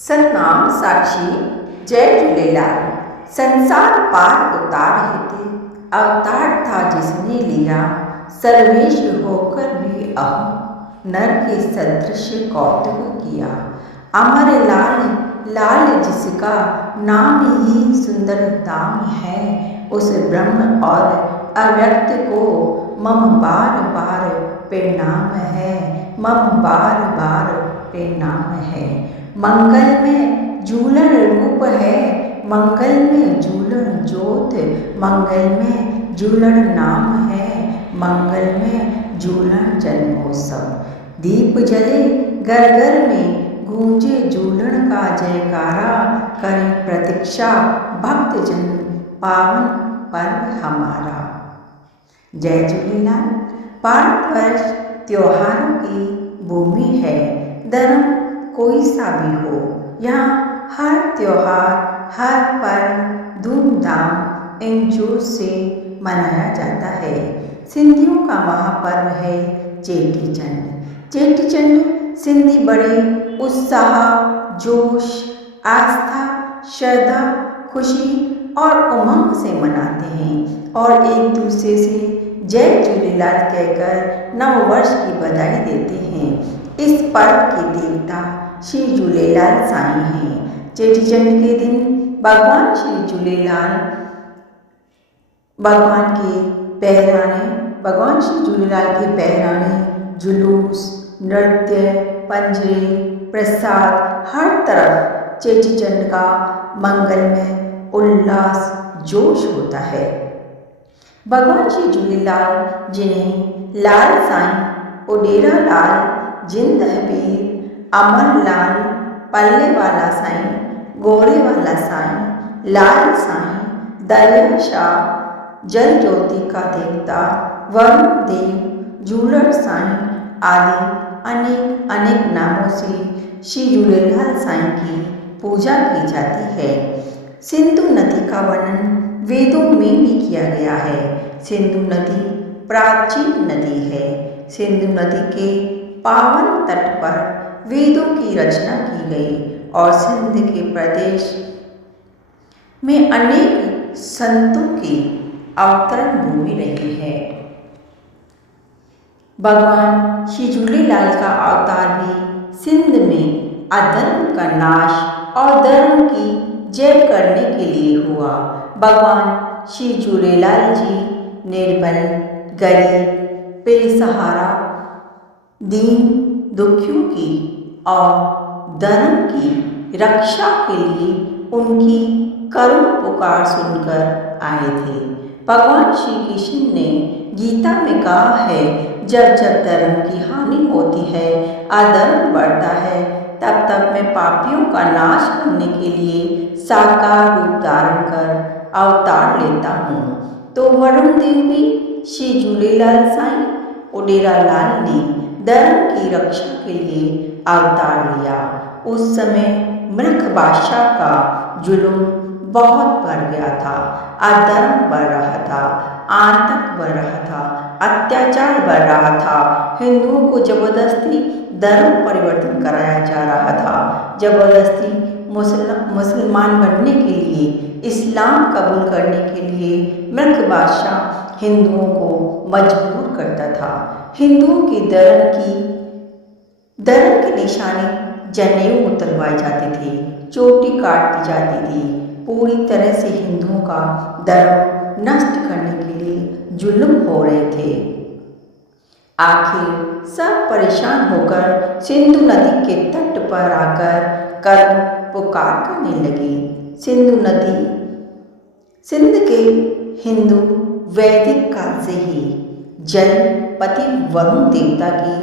सतनाम साक्षी जय झूलेलाल। संसार पार उतार हेतु अवतार था जिसने लिया, सर्वेश होकर भी अहम नर के सदृश कौतुक किया। अमर लाल लाल जिसका नाम ही सुंदर दाम है, उस ब्रह्म और अव्यक्त को मम बार बार प्रणाम है, मम बार बार प्रणाम है। मंगल में झूलन रूप है, मंगल में झूलन ज्योत, मंगल में झूलन नाम है, मंगल में झूलन जन्मोत्सव। दीप जले घर घर में गूंजे झूलन का जयकारा, करें प्रतीक्षा भक्त जन पावन पर्व हमारा। जय झूलेलाल। भारतवर्ष त्योहारों की भूमि है, धर्म कोई सा भी हो, यहाँ हर त्योहार हर पर्व धूमधाम एंजोश से मनाया जाता है। सिंधियों का महापर्व है चेटी चंड। चेटी चंड सिंधी बड़े उत्साह, जोश, आस्था, श्रद्धा, खुशी और उमंग से मनाते हैं और एक दूसरे से जय झूलेलाल कहकर नव वर्ष की बधाई देते हैं। इस पर्व के देवता श्री झूलेलाल साईं हैं। चेटीचंड के दिन भगवान श्री झूलेलाल भगवान श्री झूलेलाल के पहराने, जुलूस, नृत्य, पंजरे, प्रसाद, हर तरफ चेटीचंड का मंगलमय उल्लास जोश होता है। भगवान श्री झूलेलाल जिन्हें लाल साईं, उडेरा लाल, जिंद हबीर, अमर लाल, पल्ले वाला साईं, गोरे वाला साईं, लाल साईं, दरिया शाह, जल ज्योति का देवता, वरुण देव, झूलर साईं आदि अनेक अनेक नामों से श्री झूलेलाल साईं की पूजा की जाती है। सिंधु नदी का वर्णन वेदों में भी किया गया है। सिंधु नदी प्राचीन नदी है। सिंधु नदी के पावन तट पर वेदों की रचना की गई और सिंध के प्रदेश में अनेक संतों की अवतरण भूमि रही है। भगवान श्री झूलेलाल का अवतार भी सिंध में अधर्म का नाश और धर्म की जय करने के लिए हुआ। भगवान श्री झूलेलाल जी निर्बल, गरीब, बेसहारा, दीन दुखियों की और धर्म की रक्षा के लिए उनकी करुण पुकार सुनकर आए थे। भगवान श्री कृष्ण ने गीता में कहा है, जब जब धर्म की हानि होती है, अधर्म बढ़ता है, तब तब मैं पापियों का नाश करने के लिए साकार रूप धारण कर अवतार लेता हूँ। तो वरुण देव भी श्री झूलेलाल साईं, उडेरा लाल ने धर्म की रक्षा के लिए अवतार लिया। उस समय मृख बादशाह का जुल्म बहुत बढ़ गया था, अधर्म बढ़ रहा था, आतंक बढ़ रहा था, अत्याचार बढ़ रहा था। हिंदुओं को जबरदस्ती धर्म परिवर्तन कराया जा रहा था। जबरदस्ती मुसलमान बनने के लिए, इस्लाम कबूल करने के लिए मृख बादशाह हिंदुओं को मजबूर करता था। हिंदुओं की धर्म की निशानी जनेऊ उतरवाई जाती थी, चोटी काट दी जाती थी। पूरी तरह से हिंदुओं का धर्म नष्ट करने के लिए जुल्म हो रहे थे। आखिर सब परेशान होकर सिंधु नदी के तट पर आकर कर्म पुकार करने लगे। सिंध के हिंदू वैदिक काल से ही जल पति वरुण देवता की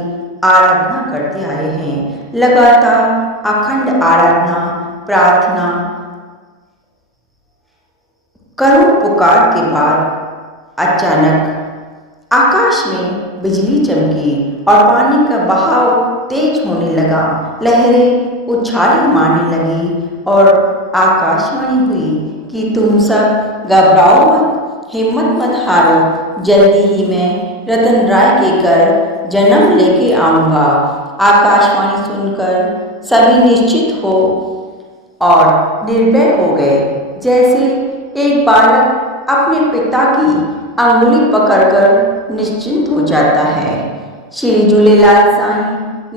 आराधना करते आए हैं। लगातार अखंड आराधना, प्रार्थना, करुण पुकार के बाद अचानक आकाश में बिजली चमकी और पानी का बहाव तेज होने लगा। लहरें उछाल मारने लगी और आकाशवाणी हुई कि तुम सब घबराओ मत, हिम्मत मत हारो, जल्दी ही मैं रतन राय के घर जन्म लेके आऊँगा। आकाशवाणी सुनकर सभी निश्चित हो और निर्भय हो गए, जैसे एक बालक अपने पिता की अंगुली पकड़कर निश्चिंत हो जाता है। श्री झूलेलाल साईं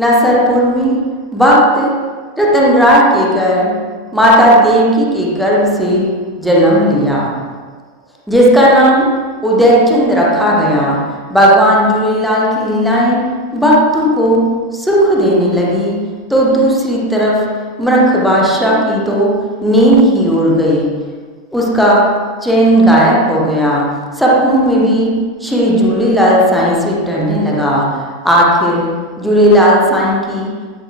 नसरपुर में भक्त रतन राय के घर माता देवकी के गर्भ से जन्म लिया, जिसका नाम उदयचंद रखा गया। भगवान झूलेलाल की लीलाएं भक्तों को सुख देने लगी तो दूसरी तरफ मृख बादशाह की तो नींद ही उड़ गई, उसका चैन गायब हो गया। सपनों में भी श्री झूलेलाल साईं से डरने लगा। आखिर झूलेलाल साईं की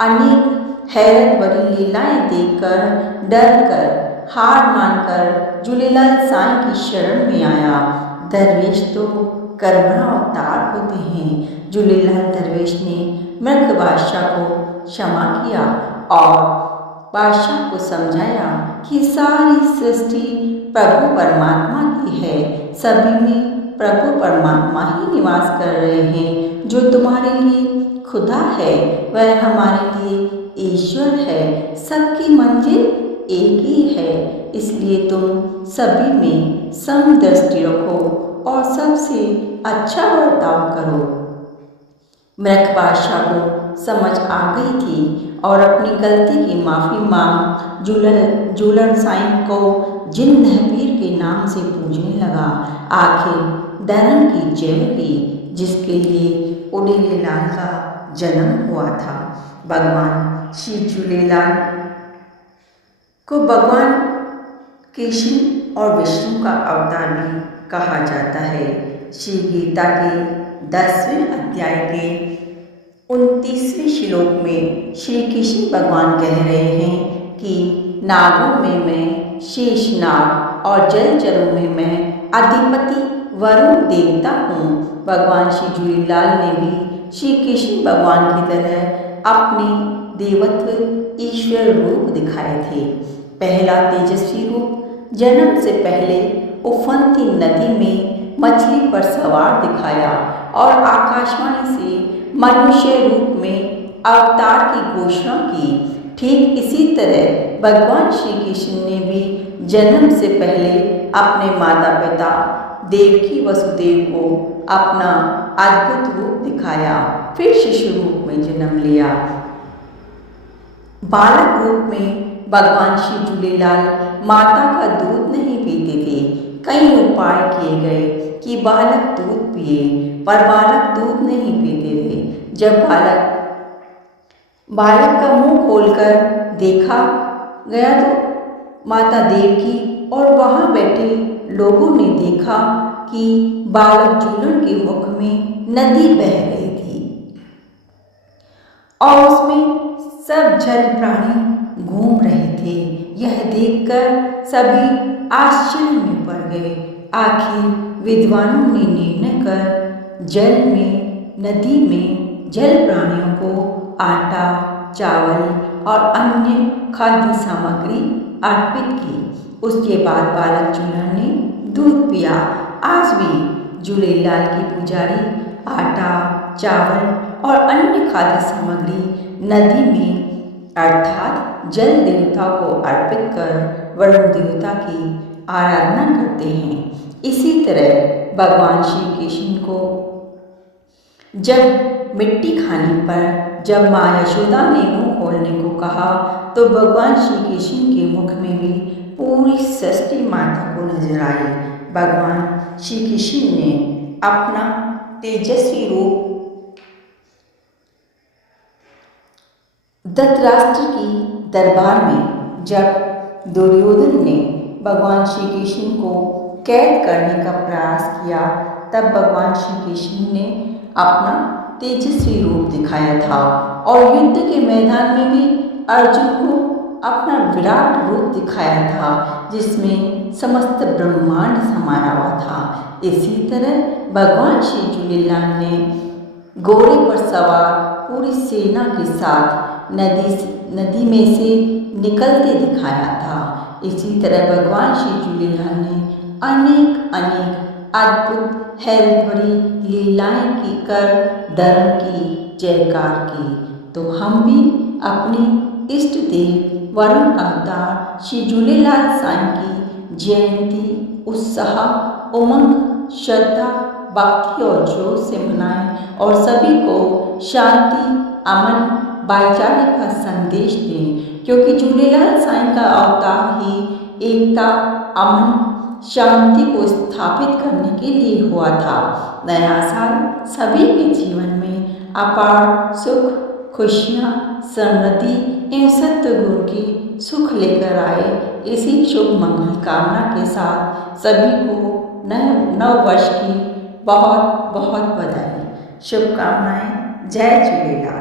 अनेक हैरत भरी लीलाएं देखकर डर कर हार मानकर झूलेलाल साईं की शरण में आया। दरवेश तो कर्मणा अवतार होते हैं। झूलेलाल दरवेश ने मृग बादशाह को क्षमा किया और बादशाह को समझाया कि सारी सृष्टि प्रभु परमात्मा की है, सभी में प्रभु परमात्मा ही निवास कर रहे हैं। जो तुम्हारे लिए खुदा है वह हमारे लिए ईश्वर है, सबकी मंजिल एक ही है, इसलिए तुम सभी में समदृष्टि रखो और सबसे अच्छा बर्ताव करो। मृग बादशाह को समझ आ गई थी और अपनी गलती की माफ़ी मांग झूलन साईं को जिंदहपीर के नाम से पूजने लगा। आखिर धर्म की जय हुई, जिसके लिए उड़ीलेलाल का जन्म हुआ था। भगवान श्री झूलेलाल को भगवान कृष्ण और विष्णु का अवतार भी कहा जाता है। श्री गीता के 10वें अध्याय के 29वें श्लोक में श्री कृष्ण भगवान कह रहे हैं कि नागों में मैं शेषनाग और जलचरों में मैं अधिपति वरुण देवता हूँ। भगवान श्री झूलेलाल ने भी श्री कृष्ण भगवान की तरह अपने देवत्व ईश्वर रूप दिखाए थे। पहला तेजस्वी रूप जन्म से पहले उफनती नदी में मछली पर सवार दिखाया और आकाशवाणी से मनुष्य रूप में अवतार की घोषणा की। ठीक इसी तरह भगवान श्री कृष्ण ने भी जन्म से पहले अपने माता पिता देवकी वसुदेव को अपना अद्भुत रूप दिखाया, फिर शिशु रूप में जन्म लिया। बालक रूप में भगवान श्री झूलेलाल माता का दूध नहीं पीते थे। कई उपाय किए गए कि बालक दूध पिए, पर बालक दूध नहीं पीते थे। जब बालक का मुंह खोलकर देखा गया तो माता देवकी और वहाँ बैठे लोगों ने देखा कि बालक झूलन के मुख में नदी बह रही थी और उसमें सब जल प्राणी घूम रहे थे। यह देखकर सभी आश्चर्य में पड़ गए। आखिर विद्वानों ने निर्णय कर नदी में जल प्राणियों को आटा, चावल और अन्य खाद्य सामग्री अर्पित की। उसके बाद बालक झूलन ने दूध पिया। आज भी झूलेलाल के पुजारी आटा, चावल और अन्य खाद्य सामग्री नदी में अर्थात जल देवता को अर्पित कर वरुण देवता की आराधना करते हैं। इसी तरह भगवान श्री कृष्ण को जब मिट्टी खाने पर जब माँ यशोदा ने मुंह खोलने को कहा तो भगवान श्री कृष्ण के मुख में भी पूरी सृष्टि माता को नजर आई। भगवान श्री कृष्ण ने अपना तेजस्वी रूप धृतराष्ट्र की दरबार में जब दुर्योधन ने भगवान श्री कृष्ण को कैद करने का प्रयास किया, तब भगवान श्री कृष्ण ने अपना तेजस्वी रूप दिखाया था और युद्ध के मैदान में भी अर्जुन को अपना विराट रूप दिखाया था, जिसमें समस्त ब्रह्मांड समाया हुआ था। इसी तरह भगवान श्री झूलेलाल ने घोड़े पर सवार पूरी सेना के साथ नदी में से निकलते दिखाया था। इसी तरह भगवान श्री झूलेलाल ने अनेक अद्भुत हैरत भरी लीलाएं की कर धर्म की जयकार की। तो हम भी अपनी इष्ट देव वरुण अवतार श्री झूलेलाल साईं की जयंती उत्साह उमंग श्रद्धा भक्ति और जोश से मनाएं और सभी को शांति अमन भाईचारे का संदेश दें, क्योंकि झूलेलाल साईं का अवतार ही एकता अमन शांति को स्थापित करने के लिए हुआ था। नया साल सभी के जीवन में अपार सुख खुशियाँ समृद्धि एवं सत्य गुरु की सुख लेकर आए। इसी शुभ मंगल कामना के साथ सभी को नव वर्ष की बहुत बहुत बधाई शुभकामनाएं। जय झूलेलाल।